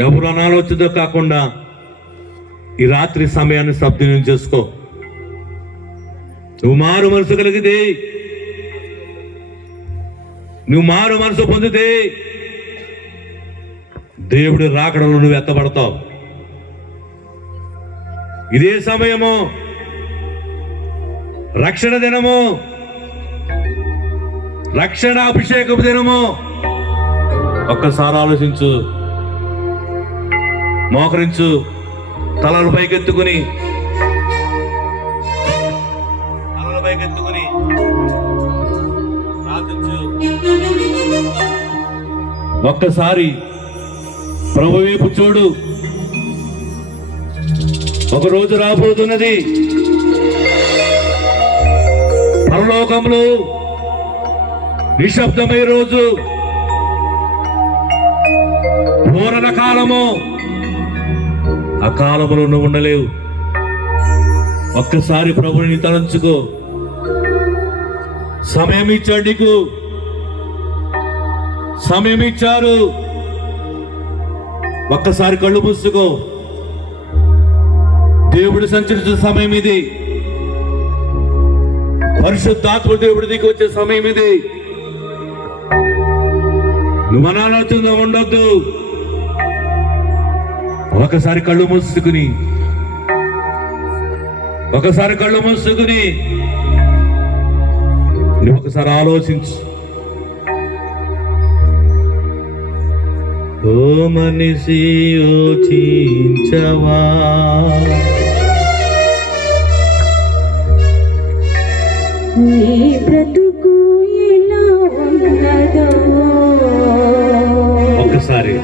ఎవరు అనాలోచనతో కాకుండా ఈ రాత్రి సమయాన్ని సద్వినియోగం చేసుకో. నువ్వు మారు మనసు కలిగితే, నువ్వు మారు మనసు పొందితే దేవుడి రాకడలో నువ్వు ఎత్తబడతావు. ఇదే సమయము, రక్షణ దినము, రక్షణ అభిషేకపు దినము. ఒక్కసారి ఆలోచించు, మోకరించు, తలలు పైకెత్తుకుని ప్రార్థించు. ఒక్కసారి ప్రభు వైపు చూడు. ఒక రోజు రాబోతున్నది, పరలోకంలో నిశ్శబ్దమై రోజు, పూరణ కాలము. ఆ కాలంలో నువ్వు ఉండలేవు. ఒక్కసారి ప్రభుని తలంచుకో. సమయం ఇచ్చాడు నీకు, సమయం ఇచ్చారు. ఒక్కసారి కళ్ళు మూసుకో. దేవుడు సంచరించిన సమయం ఇది. పరిశుద్ధాత్మ దేవుడి దిగి వచ్చే సమయం ఇది. నువ్వు అనాలోచనలో ఉండొద్దు. ఒకసారి కళ్ళు మూసుకుని, ఒకసారి కళ్ళు మూసుకుని నువ్వు ఒకసారి ఆలోచించు. ఓ మనిషి యోచించవా, నీ బ్రతుకు ఎలా ఉన్నదో. ఒకసారి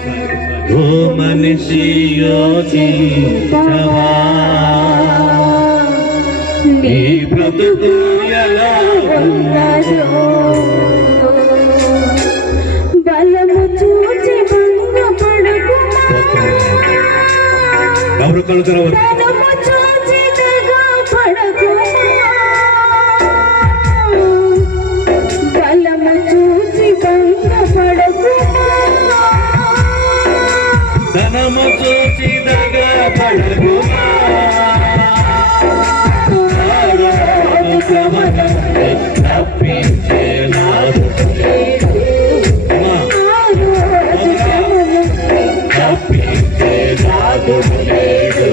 ఓ మనిషి యోచించవా, నీ బ్రతుకు ఎలా ఉన్నదో. బలము చూచి భంగపడకుమా, ఎవరు కళ్ళు తెరవద్దు. బలము చూచి తెగపడకుమా, బలము చూచి భంగపడకుమా, ధనము చూచి దగపడకుమా, తప్పించే నాదు లేడు, తప్పించే నాదు లేడు.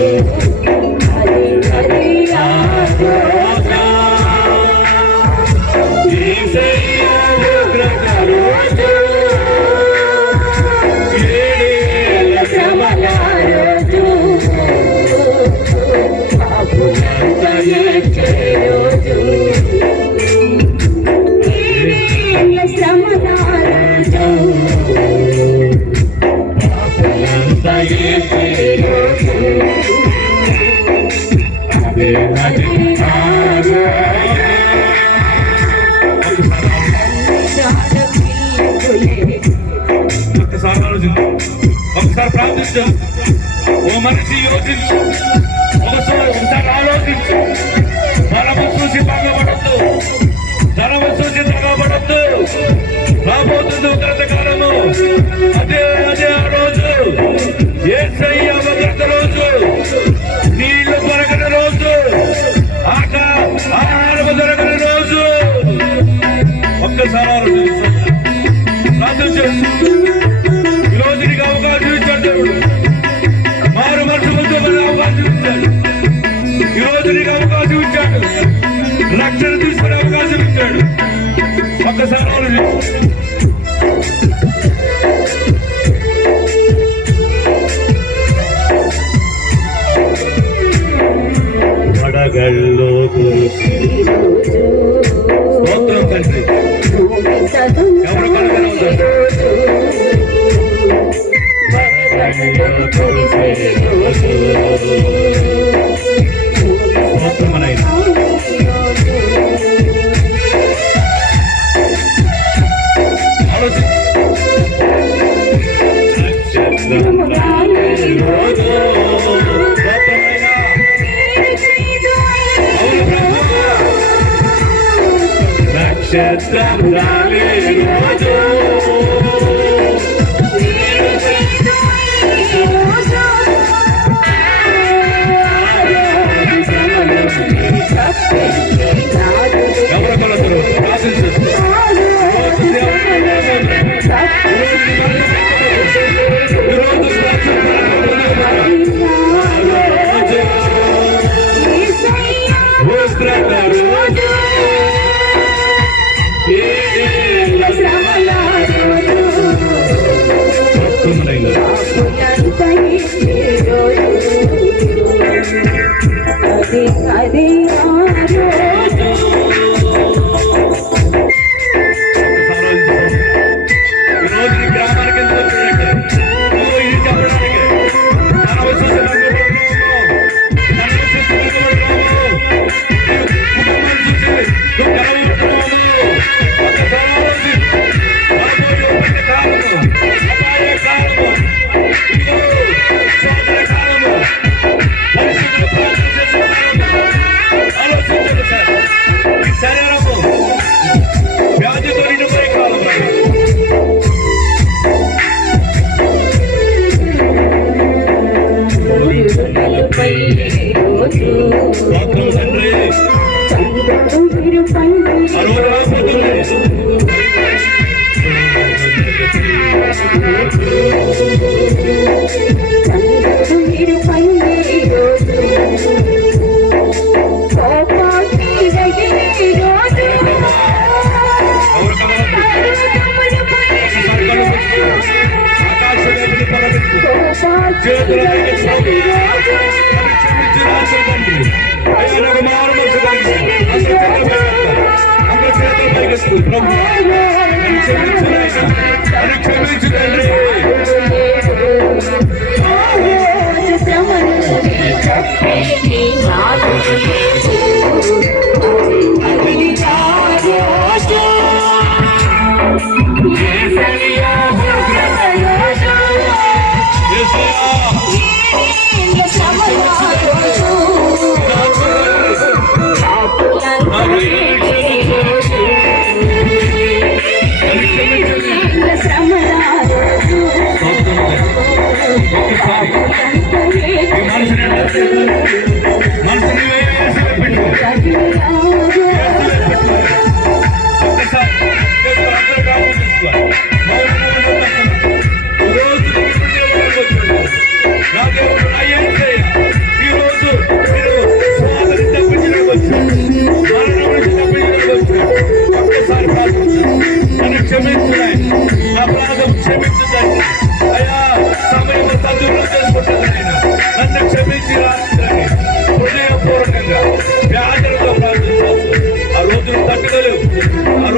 ఒకసారి ప్రార్థించు. ఓ మనిషి యోచించు. ఒకసారి ఆలోచించు. బలము చూసి భంగపడద్దు, ధనము చూసి తగ్గబడద్దు. రాబోతుంది ఉగ్రత కాలము. అదే అదే ఆ రోజు, యేసయ్య ఉగ్రత రోజు, నీళ్లు దొరకని రోజు, ఆహారము దొరకని రోజు. ఒక్కసారి ఆలోచించు, ప్రార్థించు. ఈ రోజు నీకు అవకాశం ఇచ్చాడు దేవుడు. మారు మనసు పొందుకునే అవకాశం ఇచ్చాడు. ఈ రోజు నీకు అవకాశం ఇచ్చాడు. రక్షణ తీసుకునే అవకాశం ఇచ్చాడు. ఒక్కసారి ఆలోచించు. వడగల్లో స్తోత్రం తండ్రి. ఎవరు కనుగొనవద్దు. స్తోత్రమనైనా నక్షత్రం రాలే రోజు ఉగ్రత రోజు అదే ఈరోజు నీ గ్రామానికి ఎంత వచ్చాడంటే నువ్వు ఇది చెప్పడానికి నన్ను చూసి శరీరము వ్యాధితో నిండిపోయే కాలం స్తోత్రం తండ్రి ఆ రోజు రాబోతుంది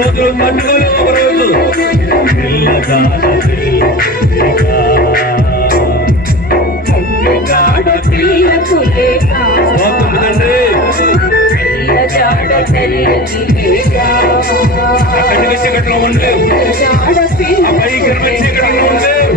చేతుల తట్టుకోలేవు ఒక రోజు అక్కడికి చీకట్లో ఉండలేవు పైకి చీకట్లో ఉండలేవు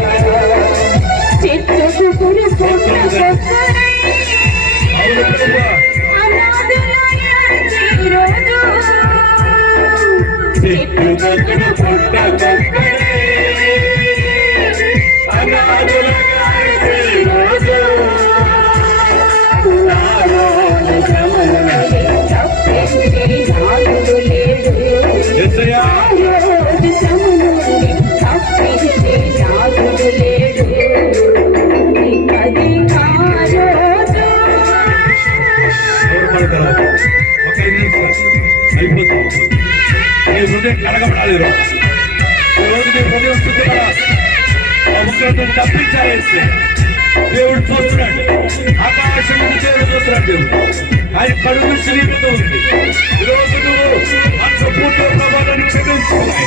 కడగబడాలి ఈరోజు నీ హృదయం శుద్ధపడాలి. ఆ ఉగ్రతను తప్పించాలేస్తే దేవుడు చూస్తున్నాడు, ఆకాశం నుంచి దేవుడు చూస్తున్నాడు. దేవుడు ఆయన కడుగు నుంచి నీకుతో ఉంది. ఈరోజు నువ్వు మనసు పూర్తిగా ప్రభావాన్ని క్షమించుకున్నాయి.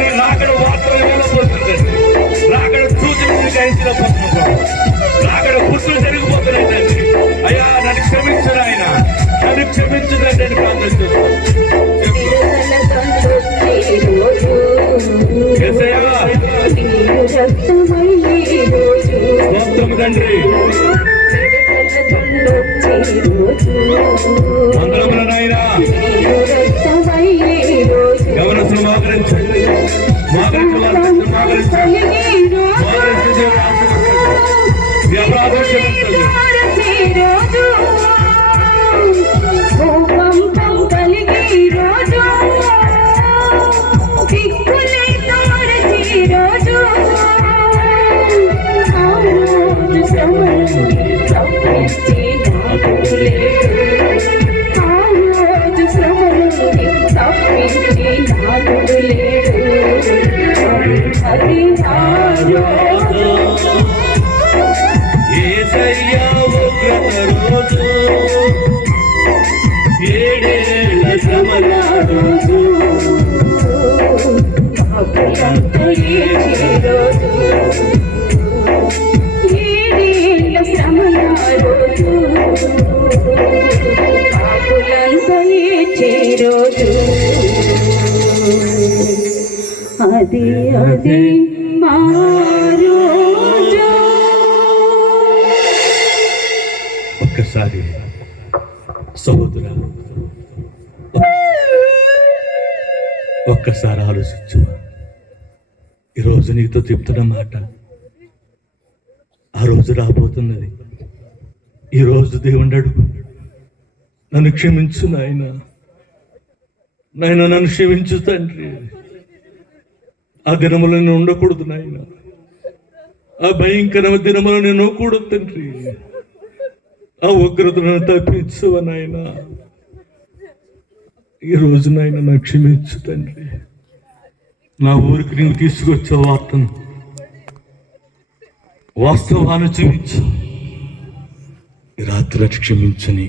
నీ రాకడ వార్తలు వెళ్ళబోతుందండి, రాకడ సూచనలు గ్రహించలేకపోతున్నాం, రాకడ పుట్టులు జరిగిపోతున్నాయి తండ్రి. అయ్యా నన్ను క్షమించను, ఆయన నన్ను క్షమించదండి అని ప్రార్థన చేస్తాం. స్తోత్రం తండ్రి. వందనములు నాయనా. ఎవరు మోకరించండి, మోకరించండి. అపరాధం క్షమించండి. రోజు యేసయ్యా ఉగ్రత రోజు ఏడేళ్ల శ్రమల రోజు పాపులంతా ఏడ్చే రోజు ఏడేళ్ల శ్రమల రోజు పాపులంతా ఏడ్చే రోజు అది అది ఆ రోజు. ఒక్కసారి సహోదరా ఒక్కసారి ఆలోచించు. ఈరోజు నీతో చెప్తున్న మాట ఆ రోజు రాబోతున్నది. ఈరోజు దేవుడు అడుగు, నన్ను క్షమించు నాయన, నన్ను క్షమించు తండ్రి. ఆ దినములు నేను ఉండకూడదు నాయన, ఆ భయంకర దినములు నేను ఉండకూడదు తండ్రి. ఆ ఉగ్రతను తప్పించవ నాయన. ఈ రోజు నాయన నాకు క్షమించు తండ్రి. నా ఊరికి నీవు తీసుకొచ్చే వార్తను వాస్తవాన్ని చూపించు. ఈ రాత్రి క్షమించని